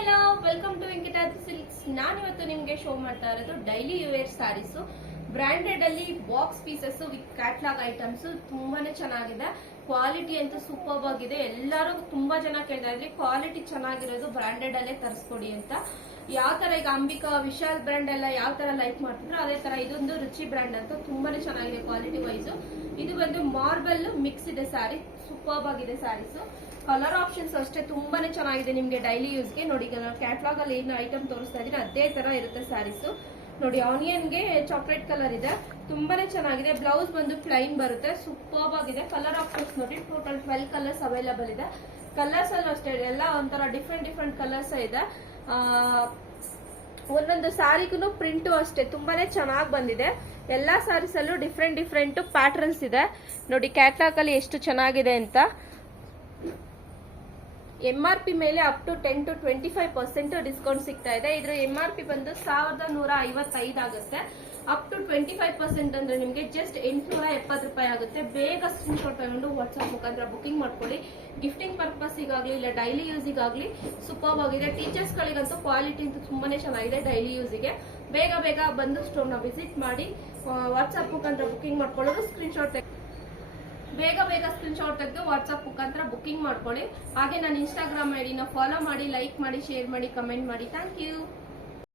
Hello welcome to Venkatadri silks. ನಾನಿವತ್ತು ನಿಮಗೆ show ಮಾಡ್ತಾ ಇರೋದು ಡೈಲಿ ವೇರ್ ಸ್ಯಾರೀಸ್. ಬ್ರಾಂಡೆಡ್ ಅಲ್ಲಿ box pieces with catalogue items ತುಂಬಾನೇ ಚೆನ್ನಾಗಿದೆ. ಕ್ವಾಲಿಟಿ ಅಂತೂ ಸೂಪರ್ ಆಗಿದೆ. ಎಲ್ಲರೂ ತುಂಬಾ ಜನ ಕೇಳ್ತಾ ಇದ್ರಿ ಕ್ವಾಲಿಟಿ ಚೆನ್ನಾಗಿರೋದು ಬ್ರಾಂಡೆಡ್ ಅಲ್ಲೇ ತರಿಸ್ಕೊಡಿ ಅಂತ. ಯಾವ ತರ ಈಗ ಅಂಬಿಕಾ ವಿಶಾಲ್ ಬ್ರ್ಯಾಂಡ್ ಎಲ್ಲ ಯಾವ ತರ ಲೈಕ್ ಮಾಡ್ತಿದ್ರು ಅದೇ ತರ ಇದೊಂದು ರುಚಿ ಬ್ರ್ಯಾಂಡ್ ಅಂತ ತುಂಬಾನೇ ಚೆನ್ನಾಗಿದೆ ಕ್ವಾಲಿಟಿ ವೈಸ್. ಇದು ಬಂದು ಮಾರ್ಬಲ್ ಮಿಕ್ಸ್ ಇದೆ ಸ್ಯಾರಿ, ಸೂಪರ್ ಆಗಿದೆ ಸ್ಯಾರೀಸ್. ಕಲರ್ ಆಪ್ಷನ್ಸ್ ಅಷ್ಟೇ ತುಂಬಾನೇ ಚೆನ್ನಾಗಿದೆ ನಿಮ್ಗೆ ಡೈಲಿ ಯೂಸ್ಗೆ. ನೋಡಿ ಕ್ಯಾಟ್ಲಾಗ್ ಅಲ್ಲಿ ಏನು ಐಟಮ್ ತೋರಿಸ್ತಾ ಇದೀನಿ ಅದೇ ತರ ಇರುತ್ತೆ ಸ್ಯಾರೀಸ್. ನೋಡಿ ಆನಿಯನ್ಗೆ ಚಾಕ್ಲೇಟ್ ಕಲರ್ ಇದೆ, ತುಂಬಾನೇ ಚೆನ್ನಾಗಿದೆ. ಬ್ಲೌಸ್ ಬಂದು ಪ್ಲೈನ್ ಬರುತ್ತೆ, ಸೂಪರ್ ಆಗಿದೆ. ಕಲರ್ ಆಪ್ಷನ್ಸ್ ನೋಡಿ ಟೋಟಲ್ 12 ಕಲರ್ಸ್ ಅವೈಲಬಲ್ ಇದೆ. ಕಲರ್ಸ್ ಅಲ್ಲೂ ಅಷ್ಟೇ ಎಲ್ಲ ಒಂಥರ ಡಿಫ್ರೆಂಟ್ ಕಲರ್ಸ್ ಇದೆ. ಒಂದೊಂದು ಸ್ಯಾರಿಗೂ ಪ್ರಿಂಟು ಅಷ್ಟೇ ತುಂಬಾನೇ ಚೆನ್ನಾಗಿ ಬಂದಿದೆ. ಎಲ್ಲಾ ಸ್ಯಾರೀಸ್ ಅಲ್ಲೂ ಡಿಫ್ರೆಂಟ್ ಪ್ಯಾಟರ್ನ್ಸ್ ಇದೆ. ನೋಡಿ ಕ್ಯಾಟ್ಲಾಗ್ ಅಲ್ಲಿ ಎಷ್ಟು ಚೆನ್ನಾಗಿದೆ ಅಂತ. MRP ಮೇಲೆ ಅಪ್ ಟು 10 to 25% ಡಿಸ್ಕೌಂಟ್ ಸಿಗ್ತಾ ಇದೆ. ಇದ್ರ MRP ಬಂದು 1155 ಆಗುತ್ತೆ. ಅಪ್ ಟು 25% ಅಂದ್ರೆ ನಿಮಗೆ ಜಸ್ಟ್ 870 ರೂಪಾಯಿ ಆಗುತ್ತೆ. ಬೇಗ ಸ್ಕ್ರೀನ್ ಶಾಟ್ ತಗೊಂಡು ವಾಟ್ಸ್ಆಪ್ ಮುಖಾಂತರ ಬುಕಿಂಗ್ ಮಾಡ್ಕೊಳ್ಳಿ. ಗಿಫ್ಟಿಂಗ್ ಪರ್ಪಸ್ಗಾಗ್ಲಿ ಇಲ್ಲ ಡೈಲಿ ಯೂಸಿಗಾಗ್ಲಿ ಸೂಪರ್ ಆಗಿದೆ. ಟೀಚರ್ಸ್ ಗಳಿಗಂತೂ ಕ್ವಾಲಿಟಿ ಅಂತೂ ತುಂಬಾನೇ ಚೆನ್ನಾಗಿದೆ. ಡೈಲಿ ಯೂಸಿಗೆ ಬೇಗ ಬಂದು ಸ್ಟೋರ್ನ ವಿಸಿಟ್ ಮಾಡಿ ವಾಟ್ಸ್ಆಪ್ ಮುಖಾಂತರ ಬುಕಿಂಗ್ ಮಾಡ್ಕೊಳ್ಳೋದು. ಸ್ಕ್ರೀನ್ ಶಾಟ್ ಬೇಗ ಸ್ಕ್ರೀನ್ ಶಾಟ್ ತೆಗೆದು ವಾಟ್ಸ್ಆಪ್ ಮುಖಾಂತರ ಬುಕಿಂಗ್ ಮಾಡ್ಕೊಳ್ಳಿ. ಹಾಗೆ ನನ್ನ ಇನ್ಸ್ಟಾಗ್ರಾಮ್ ಐಡಿನ ಫಾಲೋ ಮಾಡಿ, ಲೈಕ್ ಮಾಡಿ, ಶೇರ್ ಮಾಡಿ, ಕಮೆಂಟ್ ಮಾಡಿ. Thank you.